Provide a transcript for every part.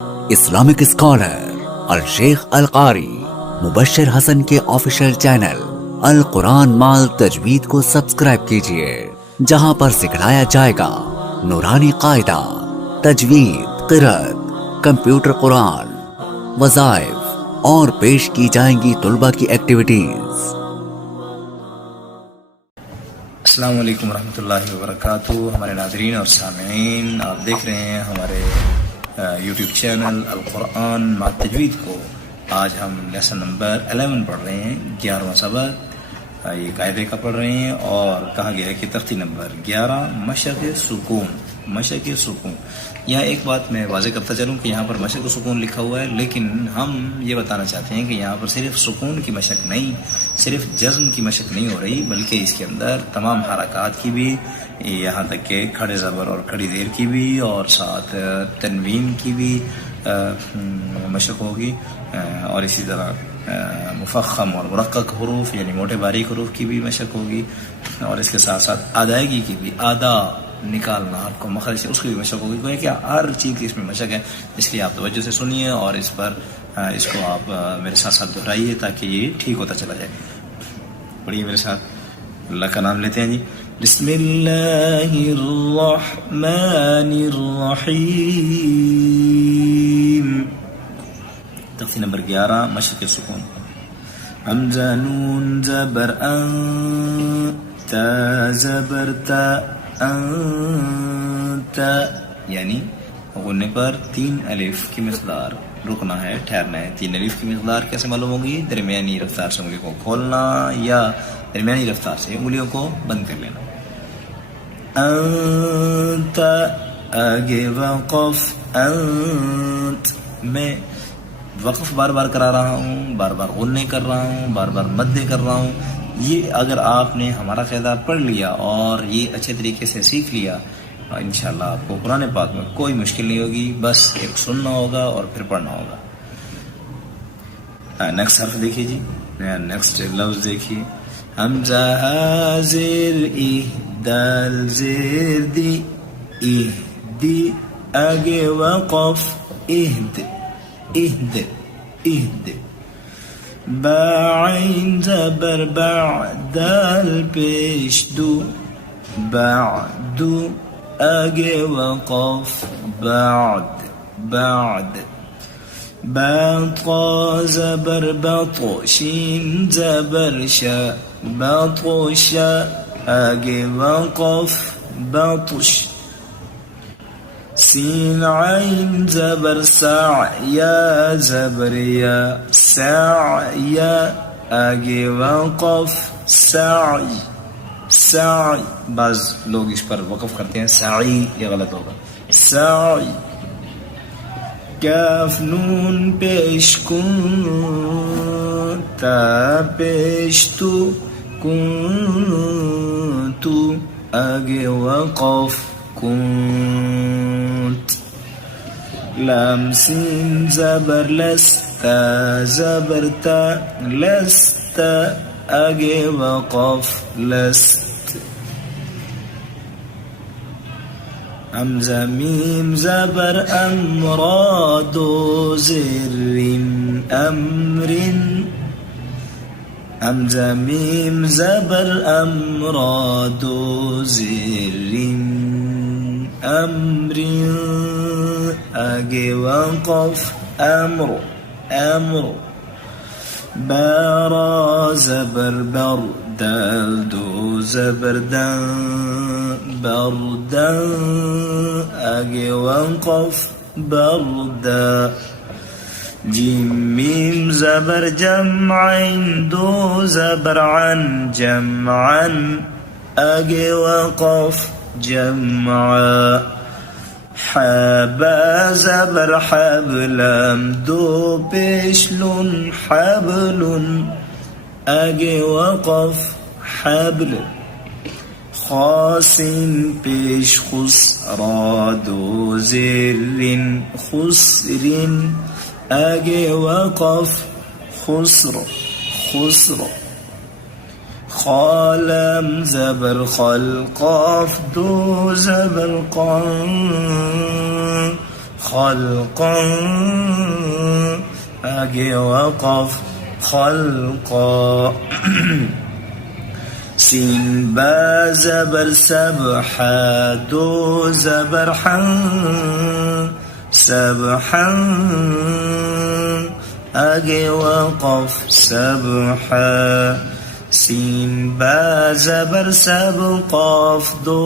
Islamic scholar अल शेख अल कारी मुबश्शिर हसन के official channel अल कुरान माल तजवीद को सब्सक्राइब कीजिए, जहां पर सिखलाया जाएगा नूरानी कायदा, तजवीद, क़िरात, कंप्यूटर कुरान, वज़ाइफ और पेश की जाएंगी तुलबा की एक्टिविटीज। अस्सलाम वालेकुम रहमतुल्लाहि व बरकातुहू। हमारे नाज़रीन और सामीईन, आप देख रहे हैं हमारे यूट्यूब चैनल अल कुरान माल तजवीद को। आज हम लेसन नंबर 11 पढ़ रहे हैं, 11वां सबक। ये कायदे का पढ़ रहे हैं और कहा गया है कि तख्ती नंबर 11 मशक़ सुकून। मशक़ सुकून, यहाँ एक बात मैं वाज़ेह करता चलूँ कि यहाँ पर मशक़ सुकून लिखा हुआ है, लेकिन हम ये बताना चाहते हैं कि यहाँ पर सिर्फ सुकून की मशक़ नहीं, सिर्फ जज़्म की मशक़ नहीं हो रही, बल्कि इसके अंदर तमाम हरकात की भी, यहाँ तक कि खड़े ज़बर और खड़ी देर की भी, और साथ तनवीन की भी मशक़ होगी, और इसी तरह मुफ़ख़्ख़म और मुरक़्क़क़ हुरूफ यानी मोटे बारीक हुरूफ की भी मशक़ होगी, और इसके साथ साथ अदायगी की भी, अदा निकालना आपको मखरज से, उसकी भी मशक़ होगी। कोई क्या हर चीज़ की इसमें मशक़ है, इसलिए आप तवज्जो से सुनिए और इस पर इसको आप मेरे साथ साथ दोहराइए ताकि ये ठीक होता चला जाए। पढ़िए मेरे साथ, अल्लाह का नाम लेते हैं जी। बिस्मिल्लाहिर्रहमानिर्रहीम। तख्ती नंबर 11 मशक़ सुकून। हमज़ा नून ज़बर अं, ता ज़बर ता, अंता, यानी गुन्ने पर 3 अलिफ की मिक़दार रुकना है, ठहरना है। 3 अलिफ की मिक़दार कैसे मालूम होगी? दरमियानी रफ्तार से उंगलियों को खोलना या दरमियानी रफ्तार से उंगलियों को बंद कर लेना। अंता, आगे वक़फ़, अंत, मैं वक़फ़ बार बार करा रहा हूँ, बार बार गुन्ने कर रहा हूँ, बार बार मद्दे कर रहा हूँ। ये अगर आपने हमारा क़ायदा पढ़ लिया और ये अच्छे तरीके से सीख लिया, इंशाअल्लाह आपको कुरान पाक में कोई मुश्किल नहीं होगी, बस एक सुनना होगा और फिर पढ़ना होगा। नेक्स्ट हर्फ देखिए जी, नेक्स्ट लफ्ज़ देखिए। हमज़ा हा ज़ेर इह, दाल ज़ेर दी, इह दी, आगे वक़फ़, इहद, इहद, इहद। बाइन ज़बर बा, दाल पेश दू, बादू, आगे वक़फ़, बाद, बाद। बाता ज़बर बतो, शीन ज़बर शा, बतोशा, आगे वक़फ़, बतुश। सीन आइन ज़बर सा, या ज़बर या, साया, आगे वक़फ़, साई, साई। बाज़ लोग इस पर वक़फ़ करते हैं साई, ये गलत होगा, साई। काफ नून पेश कुन, ता पेश तू, कुन तू, आगे वक़फ़, कुंत। लाम सीन ज़बर लस, ता ज़बर ता, लस्ता, आगे वक़फ़, लस्त। हमज़ा मीम ज़बर अमरा, दो ज़ेरिन, अमरिन। हमज़ा मीम ज़बर अमरा, दो ज़ेरिन, अमरिन, आगे वक़फ़, अमरो, अमरो। बारा ज़बर बर, दाल दो ज़बर दां, बरदां, आगे वक़फ़, बरदा। जीम मीम ज़बर जमअन, दो ज़बर अन, जमअन, आगे वक़फ़, जमअ। हाबा ज़बर हबलम, दो पेश लुन, हबलुन, आगे वक़फ़, हबल। खासिन पेश खुसरा, दो ज़ेरिन, खुसरिन, आगे वक़फ़, खुसर, खुसर। खालम ज़बर खल, क़ाफ दो ज़बर क़ां, خلقا आगे वक़फ़ खल्क़ा सीन बा ज़बर सबहा दो ज़बर हं सबहं आगे वक़फ़ सबहा सीन बा ज़बर सब क़ाफ़ दो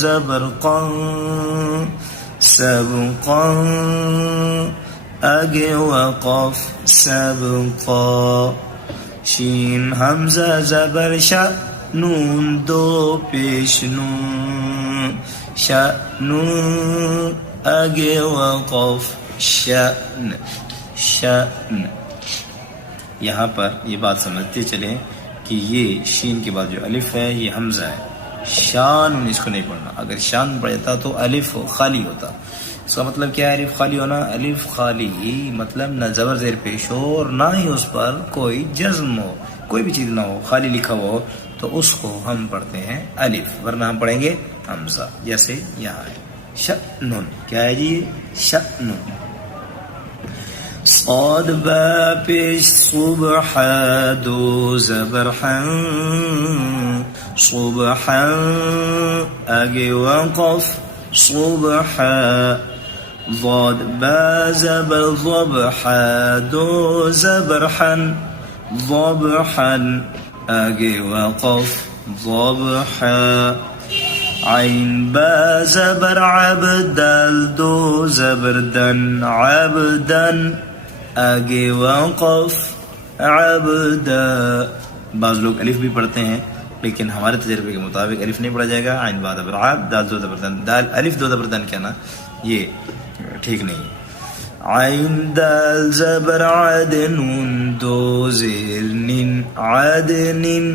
ज़बर क़ं सबक़ं आगे वक़फ़ सबक़ा शीन हमज़ा ज़बर शा नून दो पेश नून शअनून आगे वक़फ़ शअन शअन। यहाँ पर ये बात समझते चले कि ये शीन के बाद जो अलिफ है ये हमज़ा है, शान इसको नहीं पढ़ना। अगर शान पढ़ जाता तो अलिफ खाली होता। इसका मतलब क्या है अलिफ खाली होना? अलिफ खाली मतलब न ज़बर ज़ेर पेश हो और ना ही उस पर कोई जज़्म हो, कोई भी चीज़ ना हो, खाली लिखा हो तो उसको हम पढ़ते हैं अलिफ, वरना हम पढ़ेंगे हमज़ा। जैसे यहाँ है शअनुन, क्या है जी? शअनुन। صاد با पेश सुबह दो ज़बर हं सुबहं आगे वक़फ़ सुबह ज़ाद बा ज़बर ज़बह दो ज़बर हन ज़बहन आगे वक़फ़ ज़बह आइन बा ज़बर अब्दल दो ज़बर दन अब्दन आगे वक़फ़ अब्दा। बाज़ लोग अलिफ भी पढ़ते हैं लेकिन हमारे तजर्बे के मुताबिक अलिफ नहीं पढ़ा जाएगा। आइन बा ज़बर अब दाल दो ज़बर दन, दाल अलिफ दो ज़बर दन कहना ये ठीक नहीं। आइन दाल ज़बर अदनुन दो ज़ेर निन अदनिन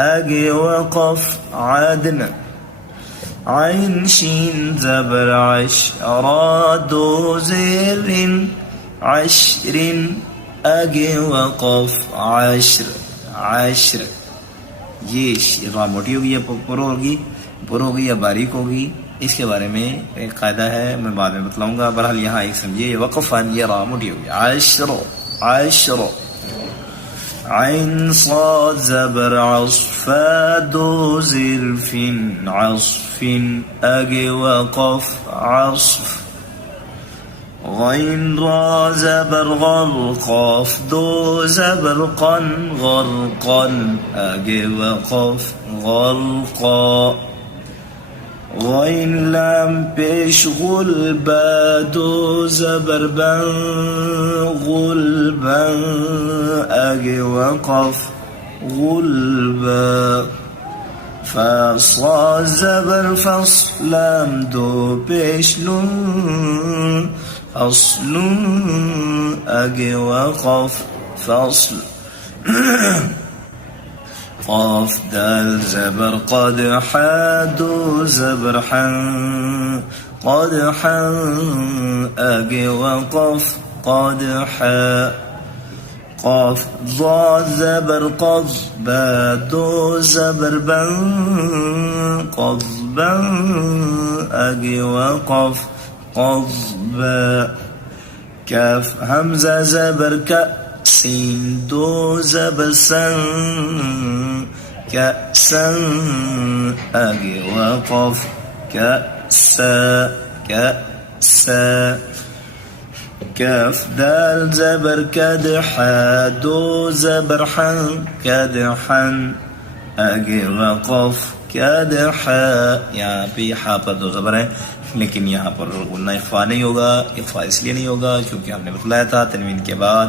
आगे वक़फ़ अदन। आइन शीन ज़बर अशरा दो ज़ेरिन अशरिन आगे वक़फ़ अशर अशर। ये रा मोटी होगी या पुर होगी या बारीक होगी, इसके बारे में एक कायदा है, मैं बाद में बतलाऊंगा। बहरहाल यहाँ एक समझिए वक़फ़न ये रा मोटी होगी अशरो अशरो। आइन साद ज़बर अस्फ़ा दो ज़िरफ़िन अस्फ़िन आगे वक़फ़ अस्फ़। गैन रा ज़बर ग़र क़ाफ़ दो ज़बर क़न ग़रक़न आगे वक़फ़ ग़रक़ा। गैन लाम पेश गुल बा दो ज़बर बन गुलबन आगे वक़फ़ गुलबा। फा सा ज़बर फ़स्ल लाम दो पेश लून फ़स्लुन आगे वक़फ़ फ़स्ल। क़ाफ़ दाल ज़बर क़दहा दो ज़बर हं क़दहा आगे वक़फ़ क़दहा। क़ाफ़ ज़ा ज़बर क़ज़ बा दो ज़बर बन क़ज़बन आगे वक़फ़ क़ज़बा। काफ हमज़ा ज़बर का सीन दो ज़बर सन कअसन आगे वक़फ़ कअसा कअसा। काफ दाल ज़बर कदहा दो ज़बर हं कदहन आगे वक़फ़ कदहा। यहाँ पे हा पर दो ज़बर है लेकिन यहाँ पर गुन्ना इख्फा नहीं होगा। इख्फा इसलिए नहीं होगा क्योंकि हमने बतलाया था तनवीन के बाद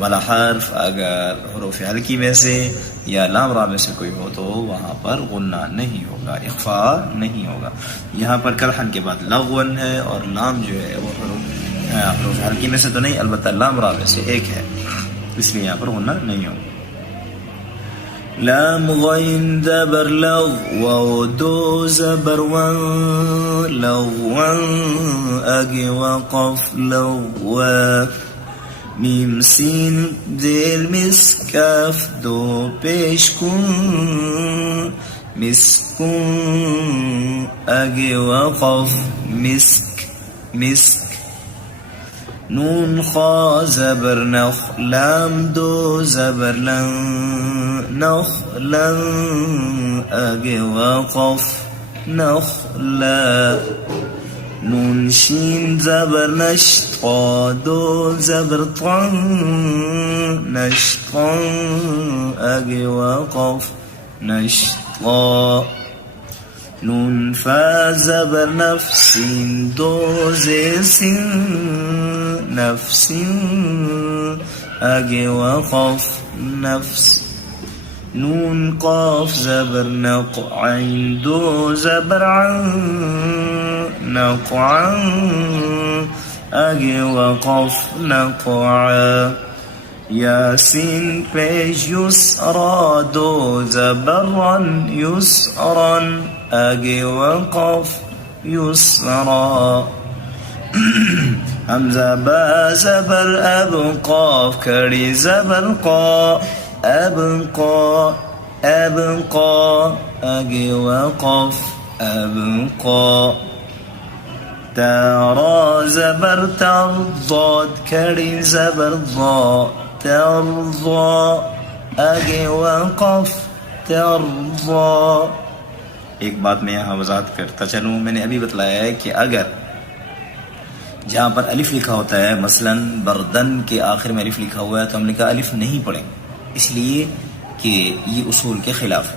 वाला हर्फ अगर हुरूफ़ हल्की में से या लाम रा में से कोई हो तो वहाँ पर गुन्ना नहीं होगा, इख्फा नहीं होगा। यहाँ पर करहन के बाद लग़वन है और लाम जो है वो हुरूफ़ हल्की में से तो नहीं, अलबत्ता लाम रा में से एक है, इसलिए यहाँ पर गुन्ना नहीं होगा। लाम गैन ज़बर लग़ वाव दो ज़बर वन लग़वन आगे वक़फ़ लग़वा। मीम सीन ज़ेर मिस काफ दो पेश कुन मिस्कुन आगे वक़फ़ मिस्क मिस्क। نون خا زبر نخ لام دو زبر لن نخلا آگے وقف نخلا نون شين زبر نشطا دو زبر طن نشطا آگے وقف نشطا نون فا زبر نفس دو زير سين نفس آگے وقف نفس نون قاف زبر نقع دو زبر عن نقع آگے وقف نقع ياسين پیش يسرا دو زبرا يسرا آگے وقف يسرا همزة با زبر أب قاف كري زبر قا أبقى أبقى أجي وقف أبقى ترى زبر ترضى كري زبر ضا ترضى أجي وقف ترضى. एक बात मैं यहाँ वजाहत करता चलूँ, मैंने अभी बतलाया है कि अगर जहाँ पर अलिफ लिखा होता है, मसलन बर्दन के आखिर में अलिफ लिखा हुआ है, तो हमने कहा अलिफ नहीं पढ़ेंगे, इसलिए कि ये उसूल के खिलाफ है।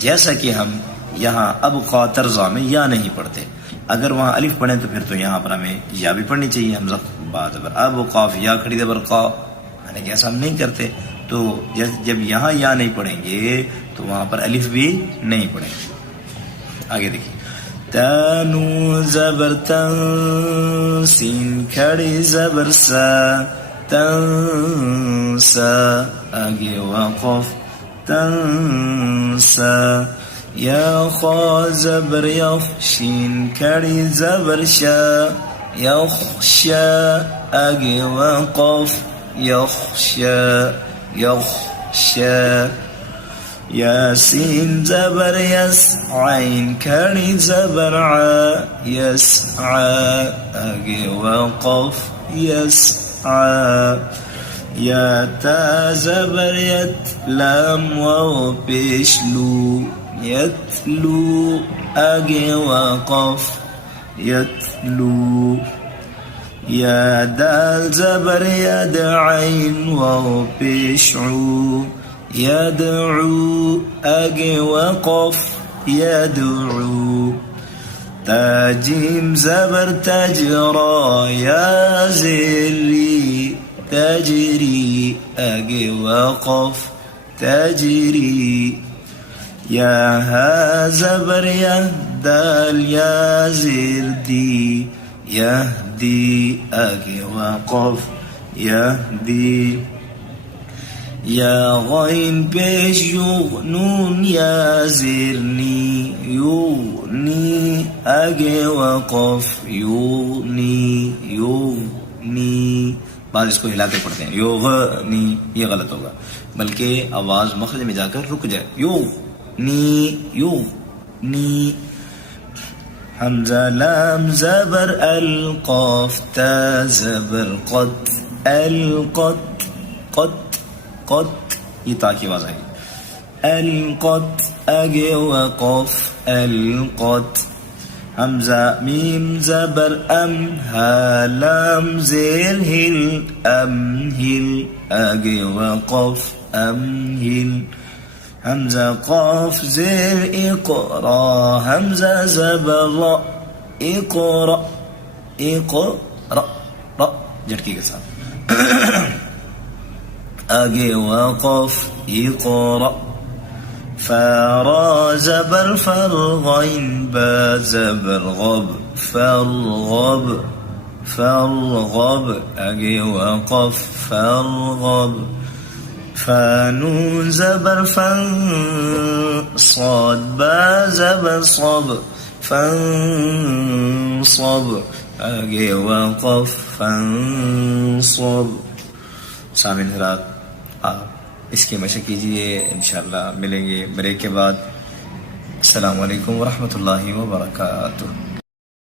जैसा कि हम यहाँ अब क़ा तर्ज़ा में या नहीं पढ़ते, अगर वहाँ अलिफ पढ़ें तो फिर तो यहाँ पर हमें या भी पढ़नी चाहिए। हमज़ा बाद अब क़ाफ या खड़ी ज़बर क़ा, यानी कि ऐसा हम नहीं करते। तो जब यहाँ या नहीं पढ़ेंगे तो वहाँ पर अलिफ भी नहीं पढ़ेंगे। आगे देखिए, तानू ज़बर तन सीन खड़ी ज़बर सा तंसा आगे वक़फ़ तंसा या खा ज़बर यख़शीन खड़ी ज़बर शा यख़शा आगे वक़फ़ यख़शा यख़शा यासीन ज़बर यस आइन खड़ी ज़बर आ यस्आ आगे वक़फ़ यस्आ या ता ज़बर यत लाम वाव पेश लू यतलू आगे वक़फ़ यतलू या दाल ज़बर यद आइन वाव पेश ऊ यदऊ आगे वक़फ़ यदऊ ताजीम ज़बर तजरा या ज़री तजरी आगे वक़फ़ तजरी या हा ज़बर यहदाल या ज़िरदी यहदी आगे वक़फ़ यहदी या गैन पेश युगनून या ज़िरनी युगनी आगे वक़फ़ युगनी युगनी। बाद इसको हिलाते पढ़ते हैं युगनी, ये गलत होगा, बल्कि आवाज़ मखरज में जाकर रुक जाए। युगनी युगनी। हमज़ा लाम ज़बर अल क़ाफ ता ज़बर क़त अल क़त क़त क़त, ये ता की आवाज़ आएगी। अल क़त आगे वक़फ़ अल क़त। हमज़ा मीम ज़बर अम हा लाम ज़ेर हिल अम हिल आगे वक़फ़ अम हिल। हमज़ा क़ाफ ज़ेर इक़रा हमज़ा ज़बर रा इक़रा इक़रा रा झटकी के साथ आगे वक़फ़ इक़रा। फ़रा ज़बर फ़रग़ैन बा ज़बर ग़ब फ़रग़ब फ़रग़ब आगे वक़फ़ फ़रग़ब। फ़ानून ज़बर फ़न صاد बा ज़बर صब फ़ंصब आगे वक़फ़ फ़ंصब। सामिन हज़रात, आप इसकी मशक़ कीजिए, इंशाअल्लाह मिलेंगे ब्रेक के बाद। अस्सलामु अलैकुम व रहमतुल्लाहि व बरकातुहू।